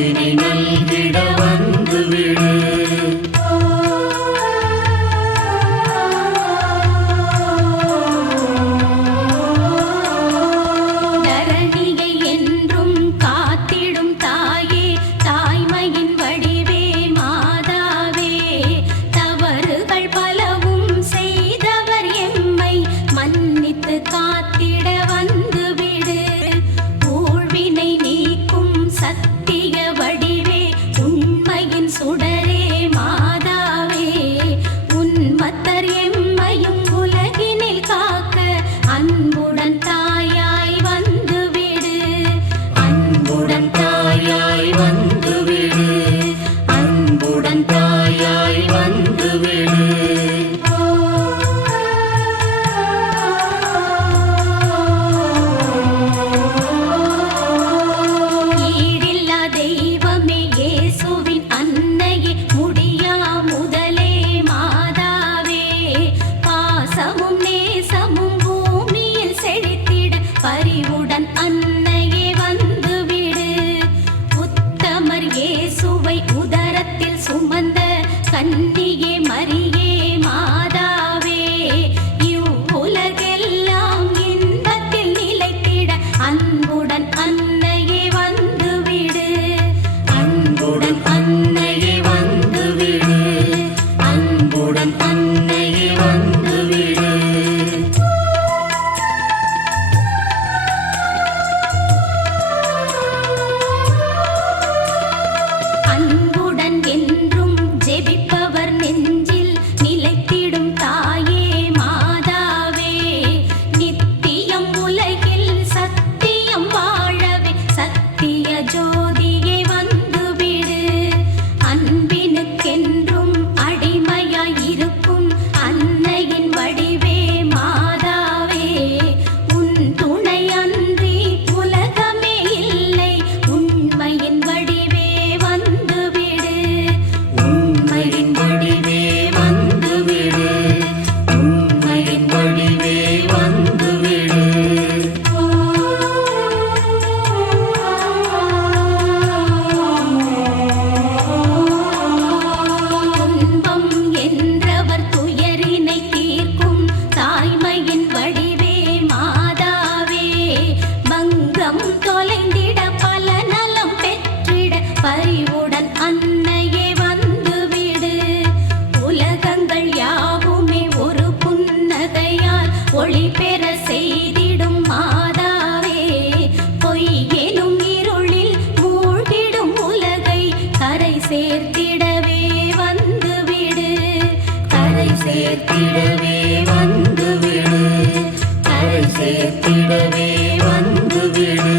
வாழ்வினை நல்கிட வந்துவிடு. சேர்த்திடவே வந்துவிடு, கரை சேர்த்திடவே வந்துவிடு.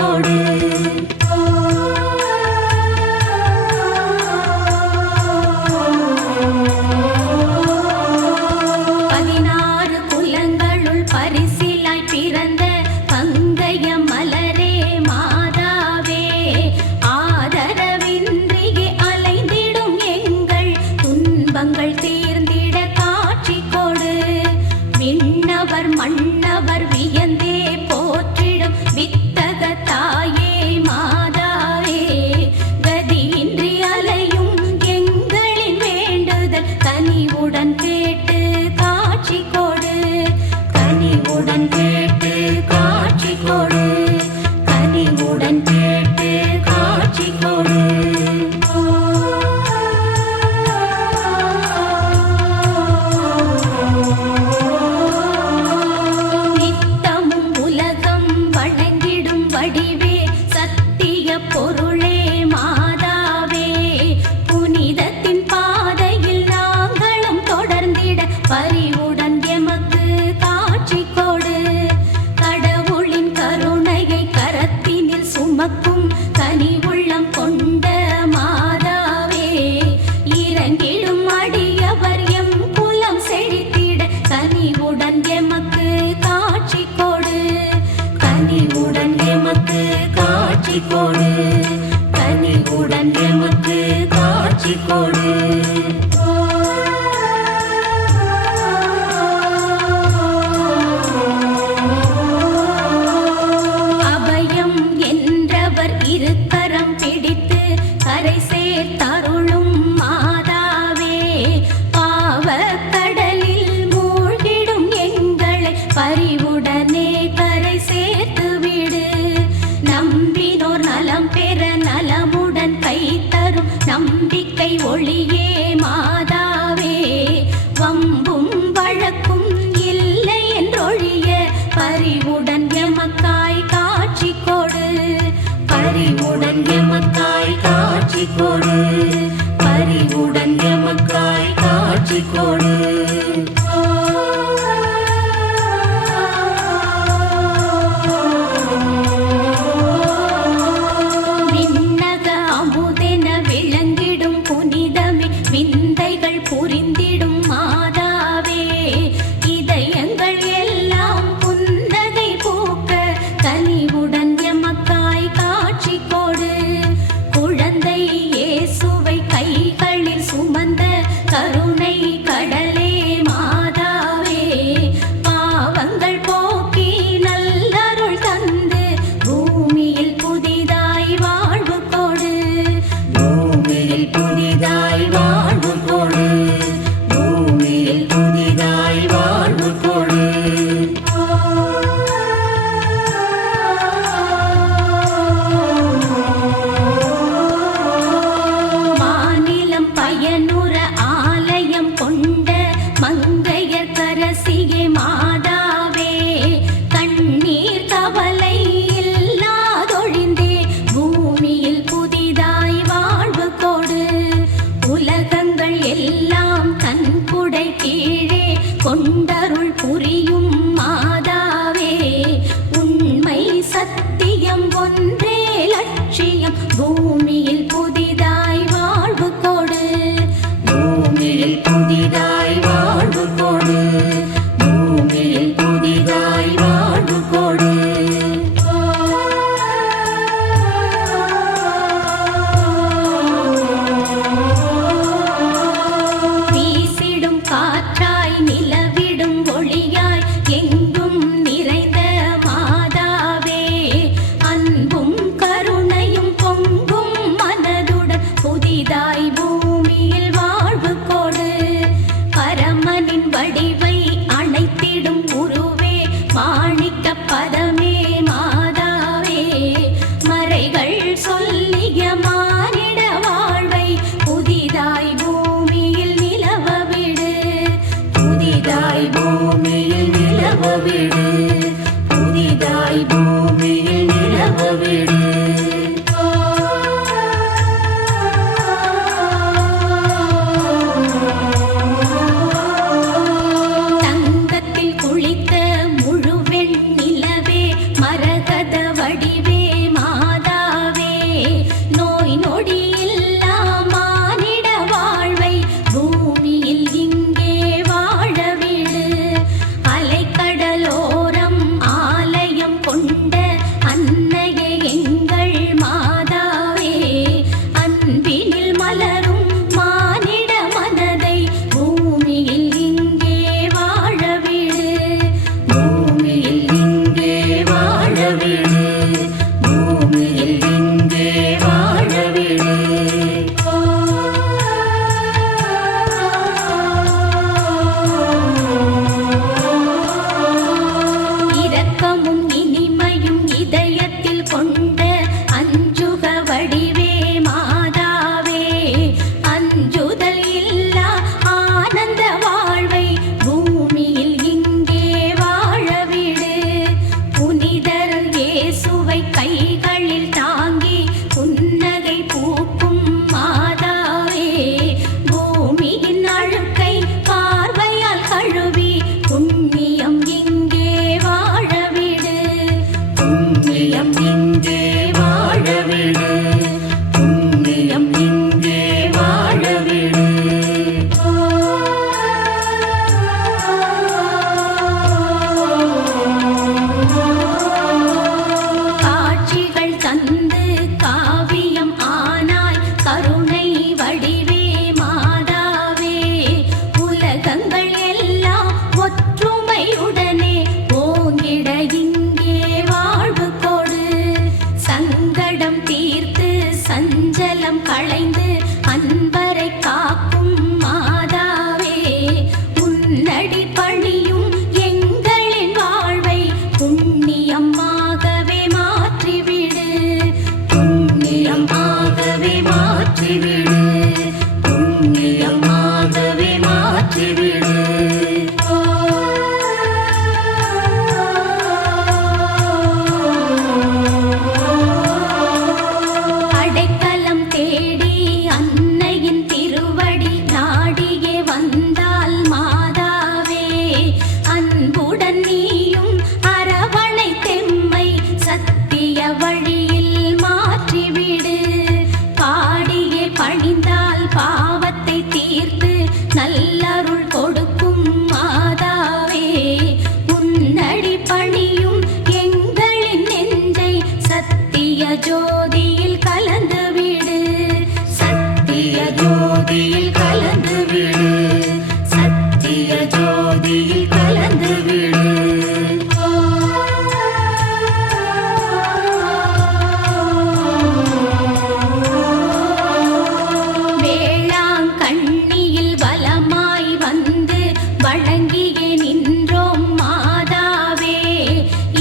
கொடு. மன்னவர் வியந்தே போற்றிடும் வித்தக தாயே மாதாவே, கதியின்றி அலையும் எங்களின் வேண்டுதல் கனிவுடன் கேட்டு காட்சி கொடு. கனிவுடன் கேட்டு காட்சி கொடு. கனிவுடன் கேட்டு காட்சி கொடு. பொருளே மாதாவே, புனிதத்தின் பாதையில் நாங்களும் தொடர்ந்திட பரிவுடன் எமக்கு காட்சி கொடு. கடவுளின் கருணையை கரத்தினில் சுமக்கும் கனிவுள்ளம் கொண்ட மாதாவே, இறங்கிடும் அடியவர் எம் குலம் செழித்திட கனிவுடன் எமக்கு காட்சி கொடு. கனிவுடன் எமக்கு காட்சி கொடு. கனிவுடன் எமக்கு காட்சி கொடு. அபயம் என்றவர் இருக்கரம் பிடித்து கரை சேர்த்தருளும் மாதாவே, பாவக்கடலில் மூழ்கிடும் எங்களை பரிவுடனே கரை சேர்த்து விடு. நம்பினோர் நலம் பெற நலமுடன் கை தரும் நம்பிக்கை ஒளியே மாதாவே, வம்பும் வழக்கும் இல்லை என்றொழிய பரிவுடன் எமக்காய் காட்சி கொடு. பரிவுடன் எமக்காய் காட்சி கொடு. பரிவுடன் எமக்காய் காட்சி கொடு. விந்தைகள் புரிந்திடும் மாதாவே, இதயங்கள் எல்லாம் புன்னகை பூக்க கனிவுடன் எமக்காய் காட்சி கொடு. குழந்தை இயேசுவை கைகளில் சுமந்த கருணை கடலே மாதாவே, பாவங்கள் போக்கி நல்லருள் தந்து பூமியில் புதிதாய் வாழ்வு கொடு. பூமியில் புதிதாய் வாழ்வு கொடு. பூமியில் புதிதாய் வாழ்வு கொடு. மாநிலம் பயனுற ஆலயம் கொண்ட மங்கையர் கரசியே மாதாவே, கண்ணீர் கவலை இல்லாதொழிந்தே பூமியில் புதிதாய் வாழ்வு கொடு. உலகங்கள் எல்லாம் கண்குடை கீழே கொண்டருள் புரியும் மாதாவே, உண்மை சத்தியம் ஒன்றே லட்சியம் பூமியில் புதிதாய் வாழ்வு கொடு. பூமியில் புதிதாய் வாழ்வு கொடு. பூமியில் புதிதாய் வாழ்வு கொடு. வீசிடும் காற்றாய் நிலவிடும் ஒளியாய் எங்கும் நிறைந்த மாதாவே, அன்பும் கருணையும் பொங்கும் மனதுடன் புதிதாய் பூமியில் வாழ்வு கொடு. பரமனின் வடிவை அணைத்திடும் உருவே மாணிக்க பதமே மாதாவே, மறைகள் சொல்லிய மானிட வாழ்வை புதிதாய் பூமியில் நிலவ விடு. புதிதாய் பூமியில் நிலவ விடு. புதிதாய் பூமியில் நிலவ விடு. தங்கத்தில் குளித்த முழுவெண் நிலவே மரகத வடிவே சத்திய ஜோதியில் கலந்து விடு சத்திய ஜோதியில் கலந்து விடு சத்திய ஜோதியில் கலந்து விடு வேளாங்கண்ணியில் வலமாய் வந்து வழங்கியே நின்றோம் மாதாவே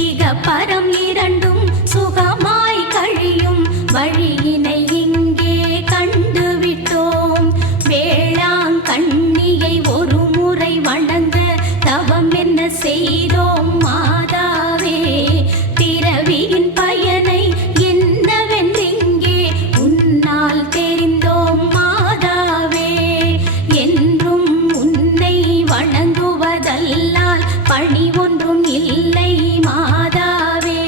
இகபரம் இரண்டும் சுகமாய் கழியும் வழியினை இங்கே கண்டுவிட்டோம் வேளாங்கண்ணியை ஒரு முறை வணங்க தவம் என்ன செய்தோம் மாதாவே பிறவியின் பயனை என்னவென்றிங்கே உன்னால் தெரிந்தோம் மாதாவே என்றும் உன்னை வணங்குவதல்லால் பணி ஒன்றும் இல்லை மாதாவே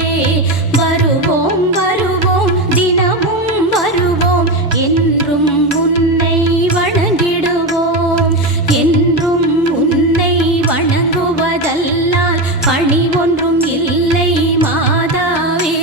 வருவோம் வருவோம் தினமும் வருவோம் என்றும் உன்னை வணங்கிடுவோம் என்றும் உன்னை வணங்குவதல்லால் பணி ஒன்றும் இல்லை மாதாவே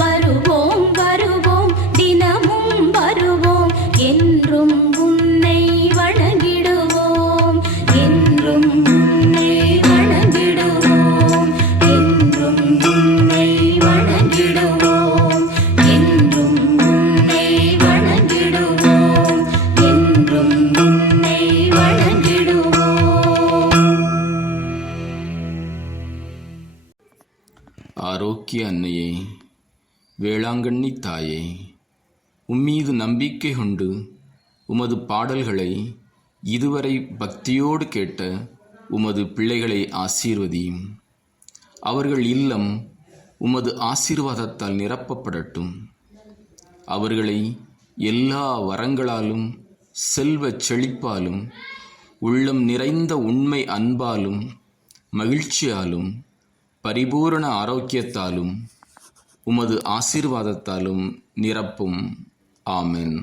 வருவோம் வருவோம் தினமும் வருவோம் என்றும் உன்னை வணங்கிடுவோம் என்றும் உன்னை வணங்கிடுவோம் என்றும் உன்னை வணங்கிடுவோம் என்றும் உன்னை வணங்கிடுவோம் என்றும் உன்னை வணங்கிடுவோம். ஆரோக்கிய அன்னையே, வேளாங்கண்ணி தாயே, உம்மீது நம்பிக்கை கொண்டு உமது பாடல்களை இதுவரை பக்தியோடு கேட்ட உமது பிள்ளைகளை ஆசீர்வதியும். அவர்கள் இல்லம் உமது ஆசீர்வாதத்தால் நிரப்பப்படட்டும். அவர்களை எல்லா வரங்களாலும் செல்வச் செழிப்பாலும் உள்ளம் நிறைந்த உண்மை அன்பாலும் மகிழ்ச்சியாலும் பரிபூரண ஆரோக்கியத்தாலும் உமது ஆசீர்வாதத்தாலும் நிரப்பும். ஆமென்.